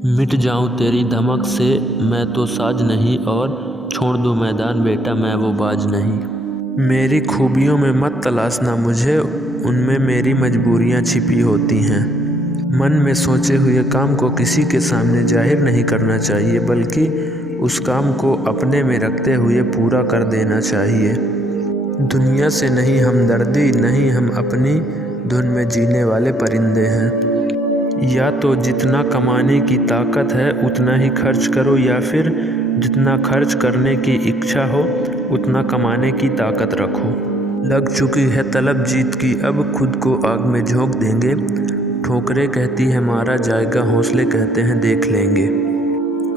मिट जाऊं तेरी धमक से मैं तो साज नहीं, और छोड़ दूं मैदान बेटा मैं वो बाज नहीं। मेरी खूबियों में मत तलाशना मुझे, उनमें मेरी मजबूरियां छिपी होती हैं। मन में सोचे हुए काम को किसी के सामने जाहिर नहीं करना चाहिए, बल्कि उस काम को अपने में रखते हुए पूरा कर देना चाहिए। दुनिया से नहीं हमदर्दी, नहीं हम अपनी धुन में जीने वाले परिंदे हैं। या तो जितना कमाने की ताकत है उतना ही खर्च करो, या फिर जितना खर्च करने की इच्छा हो उतना कमाने की ताकत रखो। लग चुकी है तलब जीत की, अब खुद को आग में झोंक देंगे। ठोकरें कहती है मारा जाएगा, हौसले कहते हैं देख लेंगे।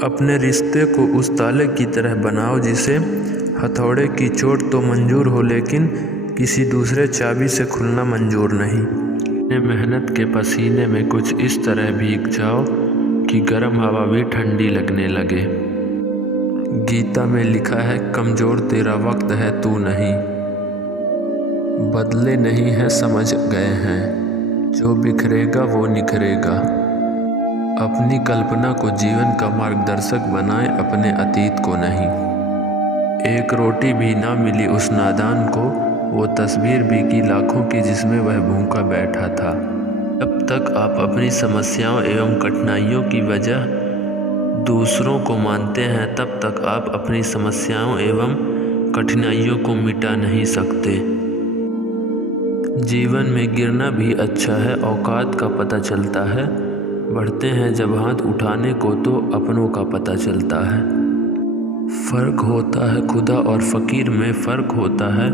अपने रिश्ते को उस ताले की तरह बनाओ जिसे हथौड़े की चोट तो मंजूर हो, लेकिन किसी दूसरे चाबी से खुलना मंजूर नहीं। मेहनत के पसीने में कुछ इस तरह भीग जाओ कि गर्म हवा भी ठंडी लगने लगे। गीता में लिखा है कमज़ोर तेरा वक्त है तू नहीं। बदले नहीं है समझ गए हैं, जो बिखरेगा वो निखरेगा। अपनी कल्पना को जीवन का मार्गदर्शक बनाए, अपने अतीत को नहीं। एक रोटी भी ना मिली उस नादान को, वो तस्वीर बिकी लाखों की जिसमें वह भूखा बैठा था। जब तक आप अपनी समस्याओं एवं कठिनाइयों की वजह दूसरों को मानते हैं, तब तक आप अपनी समस्याओं एवं कठिनाइयों को मिटा नहीं सकते। जीवन में गिरना भी अच्छा है, औकात का पता चलता है। बढ़ते हैं जब हाथ उठाने को तो अपनों का पता चलता है। फ़र्क होता है खुदा और फ़कीर में, फ़र्क होता है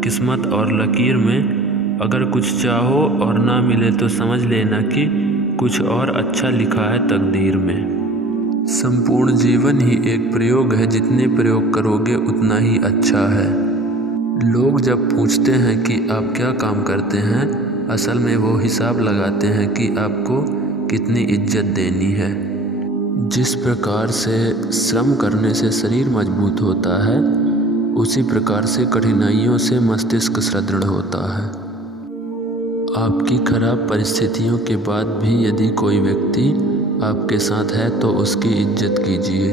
किस्मत और लकीर में। अगर कुछ चाहो और ना मिले तो समझ लेना कि कुछ और अच्छा लिखा है तकदीर में। संपूर्ण जीवन ही एक प्रयोग है, जितने प्रयोग करोगे उतना ही अच्छा है। लोग जब पूछते हैं कि आप क्या काम करते हैं, असल में वो हिसाब लगाते हैं कि आपको कितनी इज्जत देनी है। जिस प्रकार से श्रम करने से शरीर मजबूत होता है, उसी प्रकार से कठिनाइयों से मस्तिष्क सुदृढ़ होता है। आपकी खराब परिस्थितियों के बाद भी यदि कोई व्यक्ति आपके साथ है तो उसकी इज्जत कीजिए।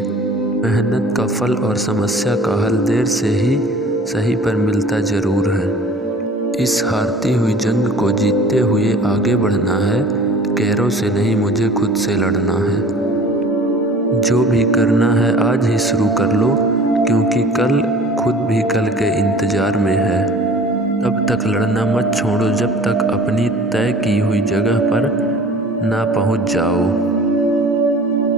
मेहनत का फल और समस्या का हल देर से ही सही पर मिलता ज़रूर है। इस हारती हुई जंग को जीतते हुए आगे बढ़ना है, गैरों से नहीं मुझे खुद से लड़ना है। जो भी करना है आज ही शुरू कर लो, क्योंकि कल खुद भी कल के इंतज़ार में है। तब तक लड़ना मत छोड़ो जब तक अपनी तय की हुई जगह पर ना पहुंच जाओ।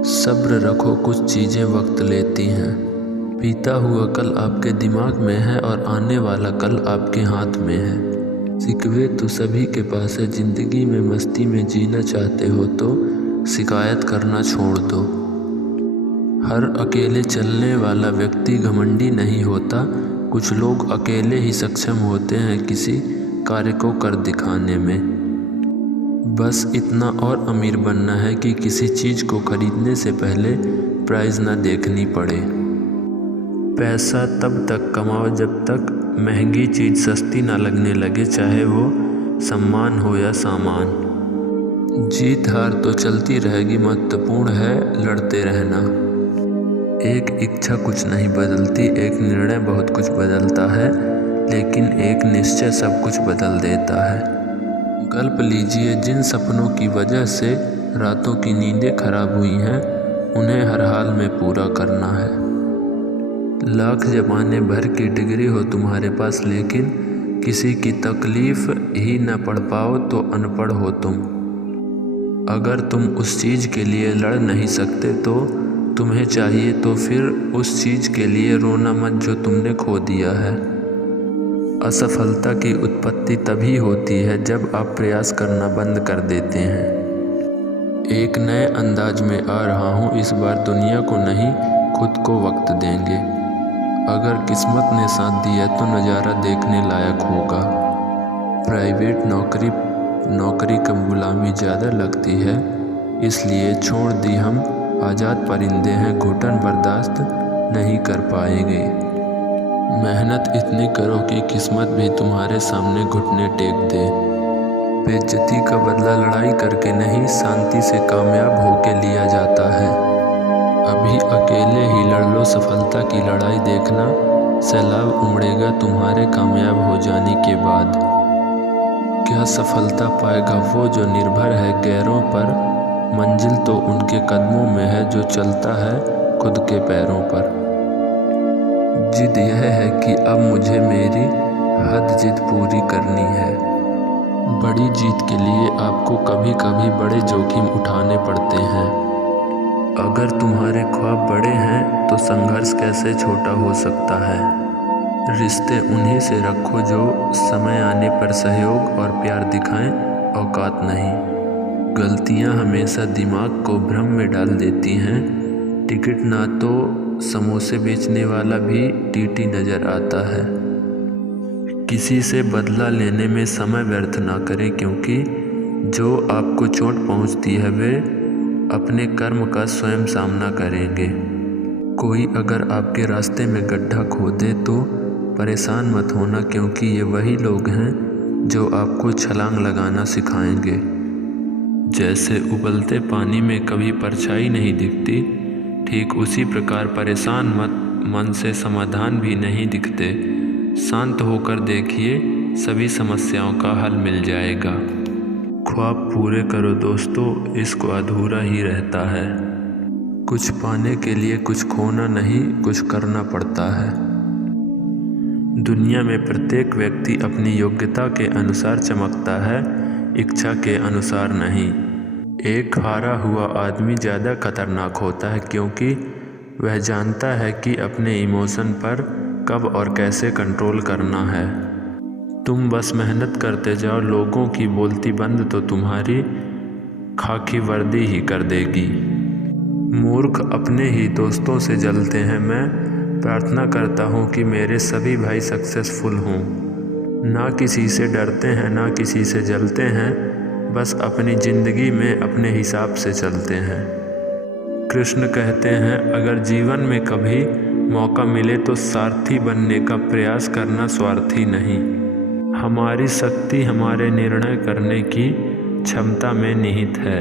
सब्र रखो, कुछ चीज़ें वक्त लेती हैं। बीता हुआ कल आपके दिमाग में है और आने वाला कल आपके हाथ में है। शिकवे तो सभी के पास है, ज़िंदगी में मस्ती में जीना चाहते हो तो शिकायत करना छोड़ दो। हर अकेले चलने वाला व्यक्ति घमंडी नहीं होता। कुछ लोग अकेले ही सक्षम होते हैं किसी कार्य को कर दिखाने में। बस इतना और अमीर बनना है कि किसी चीज़ को खरीदने से पहले प्राइस ना देखनी पड़े। पैसा तब तक कमाओ जब तक महंगी चीज़ सस्ती ना लगने लगे, चाहे वो सम्मान हो या सामान। जीत हार तो चलती रहेगी, महत्वपूर्ण है लड़ते रहना। एक इच्छा कुछ नहीं बदलती, एक निर्णय बहुत कुछ बदलता है, लेकिन एक निश्चय सब कुछ बदल देता है। संकल्प लीजिए, जिन सपनों की वजह से रातों की नींदें खराब हुई हैं, उन्हें हर हाल में पूरा करना है। लाख ज़माने भर की डिग्री हो तुम्हारे पास, लेकिन किसी की तकलीफ़ ही न पढ़ पाओ तो अनपढ़ हो तुम। अगर तुम उस चीज़ के लिए लड़ नहीं सकते तो तुम्हें चाहिए तो फिर उस चीज़ के लिए रोना मत जो तुमने खो दिया है। असफलता की उत्पत्ति तभी होती है जब आप प्रयास करना बंद कर देते हैं। एक नए अंदाज में आ रहा हूँ, इस बार दुनिया को नहीं खुद को वक्त देंगे। अगर किस्मत ने साथ दिया तो नज़ारा देखने लायक होगा। प्राइवेट नौकरी कम गुलामी ज़्यादा लगती है, इसलिए छोड़ दी हम आज़ाद परिंदे हैं, घुटन बर्दाश्त नहीं कर पाएंगे। मेहनत इतनी करो कि किस्मत भी तुम्हारे सामने घुटने टेक दे। बेइज्जती का बदला लड़ाई करके नहीं, शांति से कामयाब होके लिया जाता है। लो सफलता की लड़ाई देखना, सैलाब उमड़ेगा तुम्हारे कामयाब हो जाने के बाद। क्या सफलता पाएगा वो जो निर्भर है गैरों पर, मंजिल तो उनके कदमों में है जो चलता है खुद के पैरों पर। जिद यह है कि अब मुझे मेरी हद जिद पूरी करनी है। बड़ी जीत के लिए आपको कभी कभी बड़े जोखिम उठाने पड़ते हैं। अगर तुम्हारे ख्वाब बड़े हैं तो संघर्ष कैसे छोटा हो सकता है। रिश्ते उन्हीं से रखो जो समय आने पर सहयोग और प्यार दिखाएं, औकात नहीं। गलतियां हमेशा दिमाग को भ्रम में डाल देती हैं। टिकट ना तो समोसे बेचने वाला भी टीटी नज़र आता है। किसी से बदला लेने में समय व्यर्थ ना करें, क्योंकि जो आपको चोट पहुंचती है वे अपने कर्म का स्वयं सामना करेंगे। कोई अगर आपके रास्ते में गड्ढा खोदे तो परेशान मत होना, क्योंकि ये वही लोग हैं जो आपको छलांग लगाना सिखाएंगे। जैसे उबलते पानी में कभी परछाई नहीं दिखती, ठीक उसी प्रकार परेशान मत मन से समाधान भी नहीं दिखते। शांत होकर देखिए, सभी समस्याओं का हल मिल जाएगा। ख्वाब पूरे करो दोस्तों, इसको अधूरा ही रहता है। कुछ पाने के लिए कुछ खोना नहीं, कुछ करना पड़ता है। दुनिया में प्रत्येक व्यक्ति अपनी योग्यता के अनुसार चमकता है, इच्छा के अनुसार नहीं। एक हारा हुआ आदमी ज़्यादा खतरनाक होता है, क्योंकि वह जानता है कि अपने इमोशन पर कब और कैसे कंट्रोल करना है। तुम बस मेहनत करते जाओ, लोगों की बोलती बंद तो तुम्हारी खाकी वर्दी ही कर देगी। मूर्ख अपने ही दोस्तों से जलते हैं। मैं प्रार्थना करता हूँ कि मेरे सभी भाई सक्सेसफुल हों। ना किसी से डरते हैं, ना किसी से जलते हैं, बस अपनी ज़िंदगी में अपने हिसाब से चलते हैं। कृष्ण कहते हैं, अगर जीवन में कभी मौका मिले तो सारथी बनने का प्रयास करना, स्वार्थी नहीं। हमारी शक्ति हमारे निर्णय करने की क्षमता में निहित है।